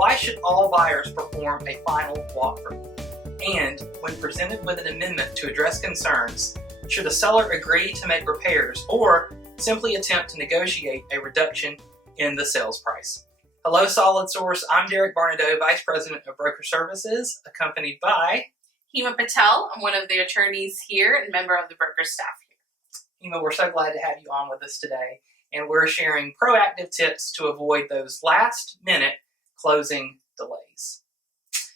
Why should all buyers perform a final walkthrough? And when presented with an amendment to address concerns, should the seller agree to make repairs or simply attempt to negotiate a reduction in the sales price? Hello, Solid Source. I'm Varnadoe, Vice President of Broker Services, accompanied by Heema Patel. I'm one of the attorneys here and member of the broker staff here. Heema, we're so glad to have you on with us today, and we're sharing proactive tips to avoid those last-minute closing delays.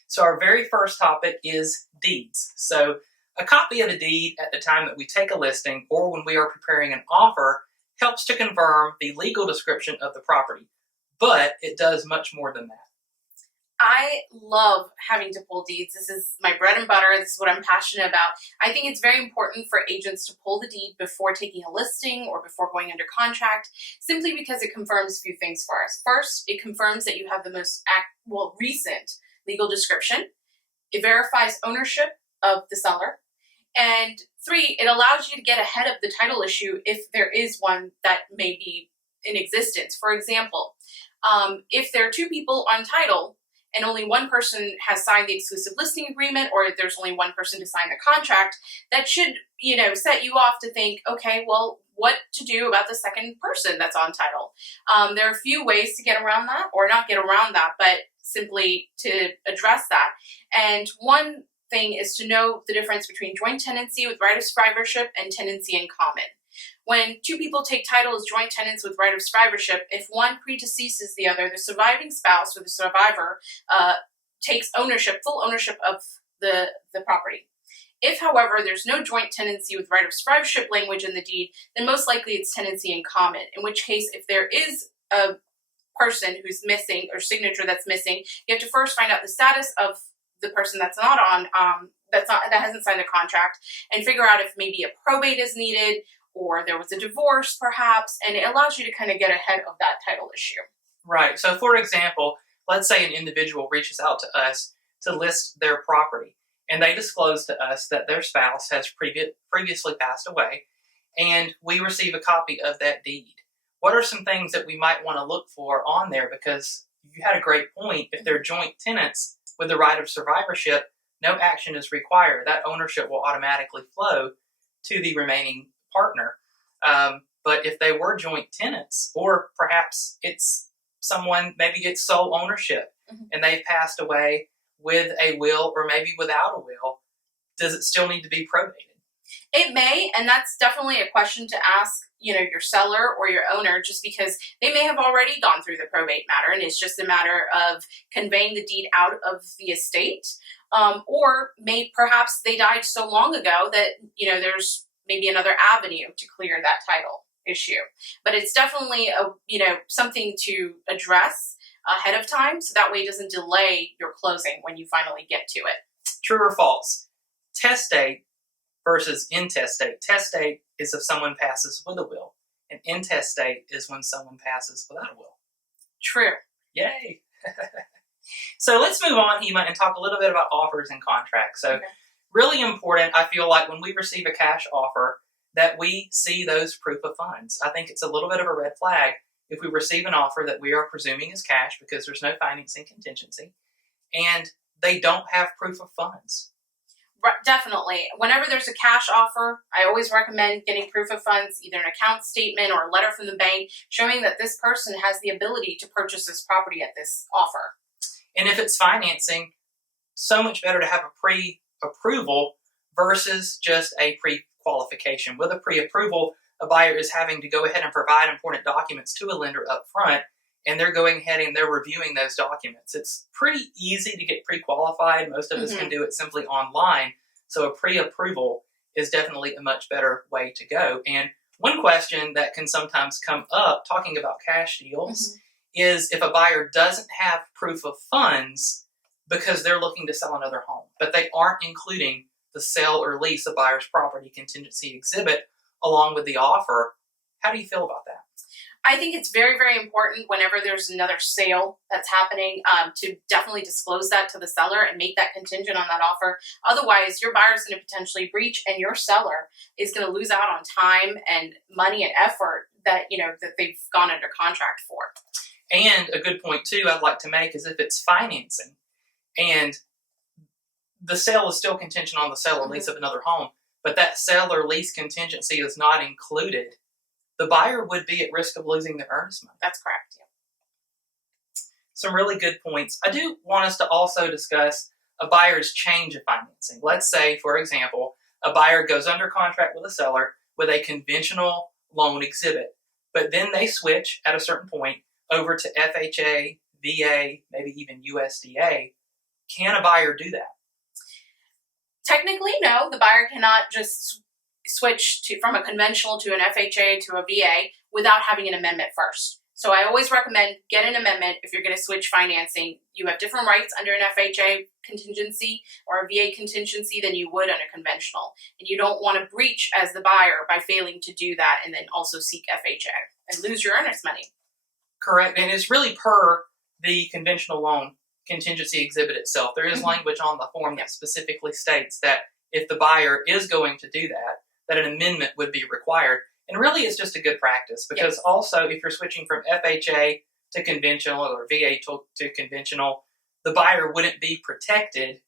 So our very first topic is deeds. So a copy of the deed at the time that we take a listing or when we are preparing an offer helps to confirm the legal description of the property, but it does much more than that. I love having to pull deeds. This is my bread and butter. This is what I'm passionate about. I think it's very important for agents to pull the deed before taking a listing or before going under contract, simply because it confirms a few things for us. First, it confirms that you have the most recent legal description. It verifies ownership of the seller. And 3, it allows you to get ahead of the title issue if there is one that may be in existence. For example, if there are 2 people on title, and only one person has signed the exclusive listing agreement, or there's only one person to sign the contract, that should, set you off to think, okay, well, what to do about the second person that's on title? There are a few ways to get around that, or not get around that, but simply to address that. And one thing is to know the difference between joint tenancy with right of survivorship and tenancy in common. When 2 people take title as joint tenants with right of survivorship, if one predeceases the other, the surviving spouse or the survivor takes full ownership of the property. If, however, there's no joint tenancy with right of survivorship language in the deed, then most likely it's tenancy in common, in which case if there is a person who's missing or signature that's missing, you have to first find out the status of the person that's not on, that hasn't signed the contract, and figure out if maybe a probate is needed, or there was a divorce perhaps, and it allows you to kind of get ahead of that title issue. Right. So for example, let's say an individual reaches out to us to list their property, and they disclose to us that their spouse has previously passed away, and we receive a copy of that deed. What are some things that we might want to look for on there? Because you had a great point. If they're joint tenants with the right of survivorship, no action is required. That ownership will automatically flow to the remaining partner. But if they were joint tenants, or perhaps it's someone, maybe it's sole ownership, and they've passed away with a will or maybe without a will, does it still need to be probated? It may, and that's definitely a question to ask, your seller or your owner, just because they may have already gone through the probate matter and it's just a matter of conveying the deed out of the estate, or perhaps they died so long ago that, there's maybe another avenue to clear that title issue. But it's definitely something to address ahead of time, so that way it doesn't delay your closing when you finally get to it. True or false? Testate versus intestate. Testate is if someone passes with a will, and intestate is when someone passes without a will. True. Yay! So let's move on, Heema, and talk a little bit about offers and contracts. So really important, I feel like, when we receive a cash offer, that we see those proof of funds. I think it's a little bit of a red flag if we receive an offer that we are presuming is cash because there's no financing contingency, and they don't have proof of funds. Definitely. Whenever there's a cash offer, I always recommend getting proof of funds, either an account statement or a letter from the bank showing that this person has the ability to purchase this property at this offer. And if it's financing, so much better to have a pre-approval versus just a pre-qualification. With a pre-approval, a buyer is having to go ahead and provide important documents to a lender up front, and they're going ahead and they're reviewing those documents. It's pretty easy to get pre-qualified. Most of us can do it simply online. So a pre-approval is definitely a much better way to go. And one question that can sometimes come up talking about cash deals is if a buyer doesn't have proof of funds because they're looking to sell another home, but they aren't including the sale or lease of buyer's property contingency exhibit along with the offer. How do you feel about that? I think it's very, very important whenever there's another sale that's happening to definitely disclose that to the seller and make that contingent on that offer. Otherwise, your buyer is going to potentially breach, and your seller is going to lose out on time and money and effort that that they've gone under contract for. And a good point too I'd like to make is if it's financing and the sale is still contingent on the sale or lease of another home, but that sale or lease contingency is not included, the buyer would be at risk of losing their earnest money. That's correct. Yeah. Some really good points. I do want us to also discuss a buyer's change of financing. Let's say, for example, a buyer goes under contract with a seller with a conventional loan exhibit, but then they switch at a certain point over to FHA, VA, maybe even USDA. Can a buyer do that? Technically, no. The buyer cannot just switch from a conventional to an FHA to a VA without having an amendment first. So I always recommend get an amendment if you're going to switch financing. You have different rights under an FHA contingency or a VA contingency than you would on a conventional. And you don't want to breach as the buyer by failing to do that and then also seek FHA and lose your earnest money. Correct. And it's really per the conventional loan contingency exhibit itself. There is language on the form that specifically states that if the buyer is going to do that, that an amendment would be required. And really it's just a good practice because also if you're switching from FHA to conventional or VA to conventional, the buyer wouldn't be protected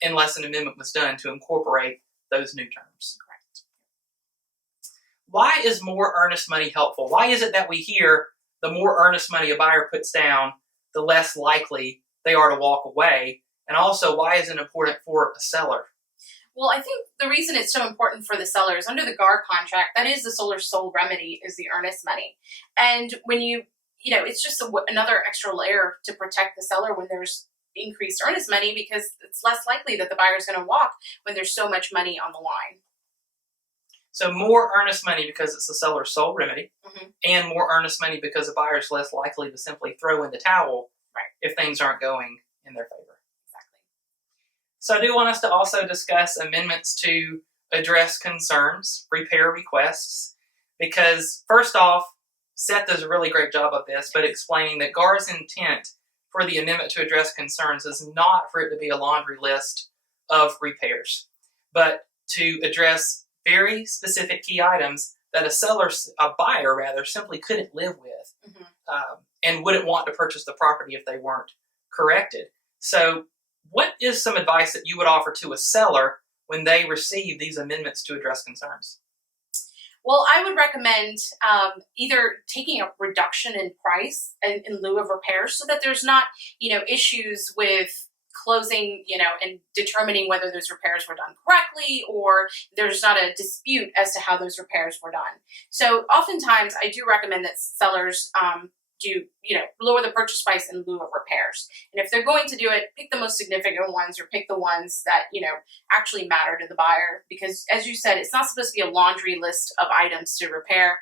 unless an amendment was done to incorporate those new terms. Correct. Why is more earnest money helpful? Why is it that we hear the more earnest money a buyer puts down, the less likely they are to walk away? And also, why is it important for a seller? Well, I think the reason it's so important for the seller is under the GAR contract, that is the seller's sole remedy is the earnest money. And when it's just another extra layer to protect the seller when there's increased earnest money because it's less likely that the buyer is going to walk when there's so much money on the line. So more earnest money because it's the seller's sole remedy, and more earnest money because the buyer is less likely to simply throw in the towel if things aren't going in their favor. Exactly. So I do want us to also discuss amendments to address concerns, repair requests, because first off, Seth does a really great job of this, but explaining that GAR's intent for the amendment to address concerns is not for it to be a laundry list of repairs, but to address very specific key items that a buyer simply couldn't live with and wouldn't want to purchase the property if they weren't corrected. So what is some advice that you would offer to a seller when they receive these amendments to address concerns? Well, I would recommend either taking a reduction in price in lieu of repairs so that there's not, issues with closing, and determining whether those repairs were done correctly or there's not a dispute as to how those repairs were done. So oftentimes I do recommend that sellers lower the purchase price in lieu of repairs. And if they're going to do it, pick the most significant ones or pick the ones that, actually matter to the buyer. Because as you said, it's not supposed to be a laundry list of items to repair.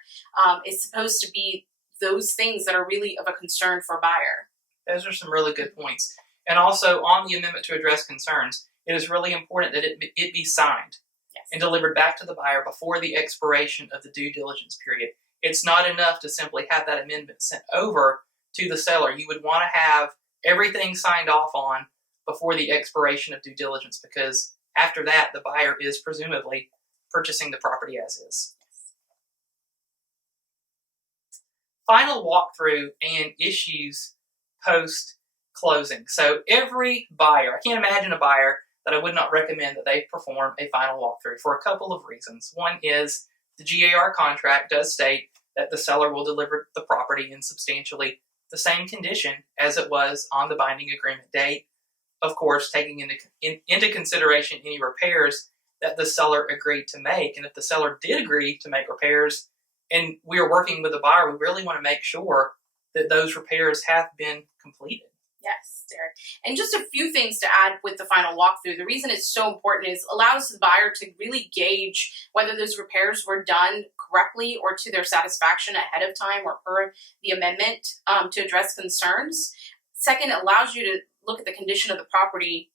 It's supposed to be those things that are really of a concern for a buyer. Those are some really good points. And also on the amendment to address concerns, it is really important that it be signed and delivered back to the buyer before the expiration of the due diligence period. It's not enough to simply have that amendment sent over to the seller. You would want to have everything signed off on before the expiration of due diligence because after that, the buyer is presumably purchasing the property as is. Final walkthrough and issues post-closing. So every buyer, I can't imagine a buyer that I would not recommend that they perform a final walkthrough for a couple of reasons. One is the GAR contract does state that the seller will deliver the property in substantially the same condition as it was on the binding agreement date. Of course, taking into consideration any repairs that the seller agreed to make. And if the seller did agree to make repairs and we are working with the buyer, we really want to make sure that those repairs have been completed. Yes, Derek. And just a few things to add with the final walkthrough. The reason it's so important is it allows the buyer to really gauge whether those repairs were done correctly or to their satisfaction ahead of time or per the amendment to address concerns. Second, it allows you to look at the condition of the property,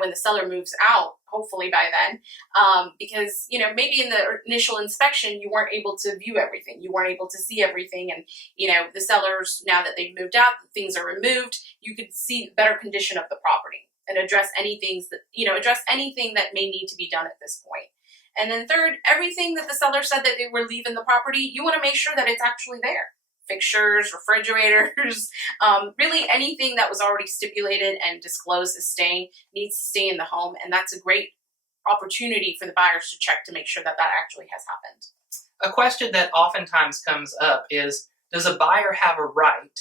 when the seller moves out, hopefully by then, because, maybe in the initial inspection, you weren't able to view everything. You weren't able to see everything. And, the sellers, now that they've moved out, things are removed, you could see better condition of the property and address anything that may need to be done at this point. And then third, everything that the seller said that they were leaving the property, you want to make sure that it's actually there. fixtures, refrigerators, really anything that was already stipulated and disclosed as staying needs to stay in the home. And that's a great opportunity for the buyers to check to make sure that that actually has happened. A question that oftentimes comes up is, does a buyer have a right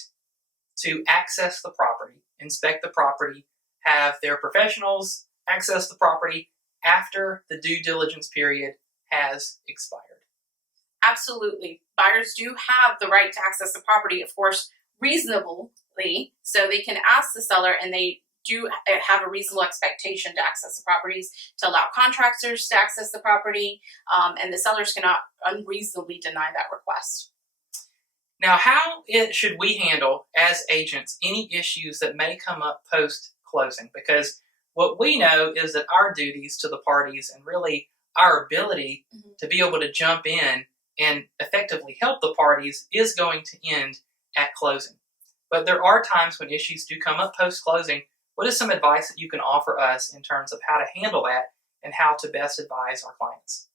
to access the property, inspect the property, have their professionals access the property after the due diligence period has expired? Absolutely. Buyers do have the right to access the property, of course, reasonably. So they can ask the seller, and they do have a reasonable expectation to access the properties, to allow contractors to access the property, and the sellers cannot unreasonably deny that request. Now, how should we handle as agents any issues that may come up post-closing? Because what we know is that our duties to the parties and really our ability to be able to jump in and effectively help the parties is going to end at closing. But there are times when issues do come up post-closing. What is some advice that you can offer us in terms of how to handle that and how to best advise our clients?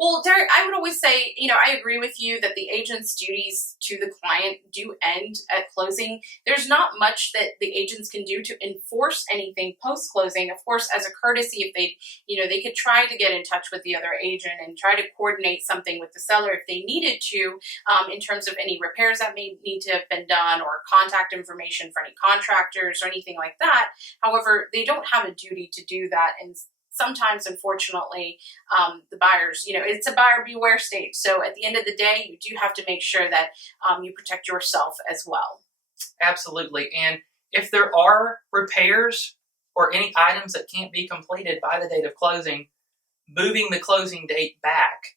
Well, Derek, I would always say, I agree with you that the agent's duties to the client do end at closing. There's not much that the agents can do to enforce anything post-closing. Of course, as a courtesy, if they could try to get in touch with the other agent and try to coordinate something with the seller if they needed to, in terms of any repairs that may need to have been done or contact information for any contractors or anything like that. However, they don't have a duty to do that, and sometimes, unfortunately, the buyers, it's a buyer beware stage. So at the end of the day, you do have to make sure that you protect yourself as well. Absolutely. And if there are repairs or any items that can't be completed by the date of closing, moving the closing date back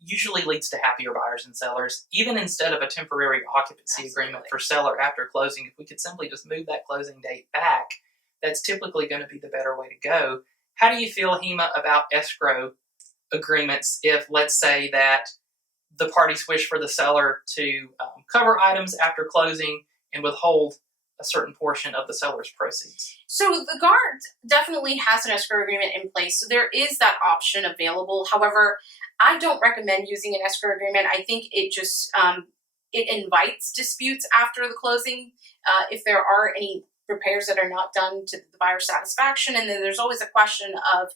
usually leads to happier buyers and sellers. Even instead of a temporary occupancy agreement for seller after closing, if we could simply just move that closing date back, that's typically going to be the better way to go. How do you feel, Heema, about escrow agreements if, let's say, that the parties wish for the seller to cover items after closing and withhold a certain portion of the seller's proceeds? So the guard definitely has an escrow agreement in place, so there is that option available. However, I don't recommend using an escrow agreement. I think it just it invites disputes after the closing if there are any repairs that are not done to the buyer's satisfaction. And then there's always a question of,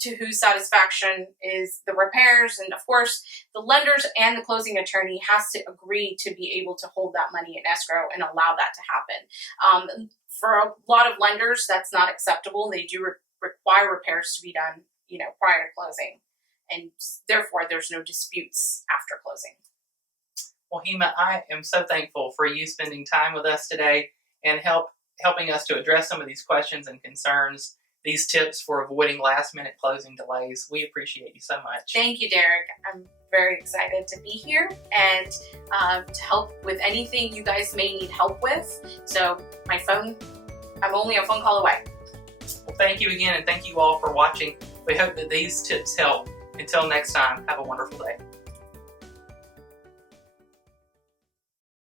to whose satisfaction is the repairs? And of course, the lenders and the closing attorney has to agree to be able to hold that money in escrow and allow that to happen. For a lot of lenders, that's not acceptable. They do require repairs to be done, prior to closing. And therefore, there's no disputes after closing. Well, Heema, I am so thankful for you spending time with us today and helping us to address some of these questions and concerns, these tips for avoiding last-minute closing delays. We appreciate you so much. Thank you, Derek. I'm very excited to be here and to help with anything you guys may need help with. So I'm only a phone call away. Well, thank you again, and thank you all for watching. We hope that these tips help. Until next time, have a wonderful day.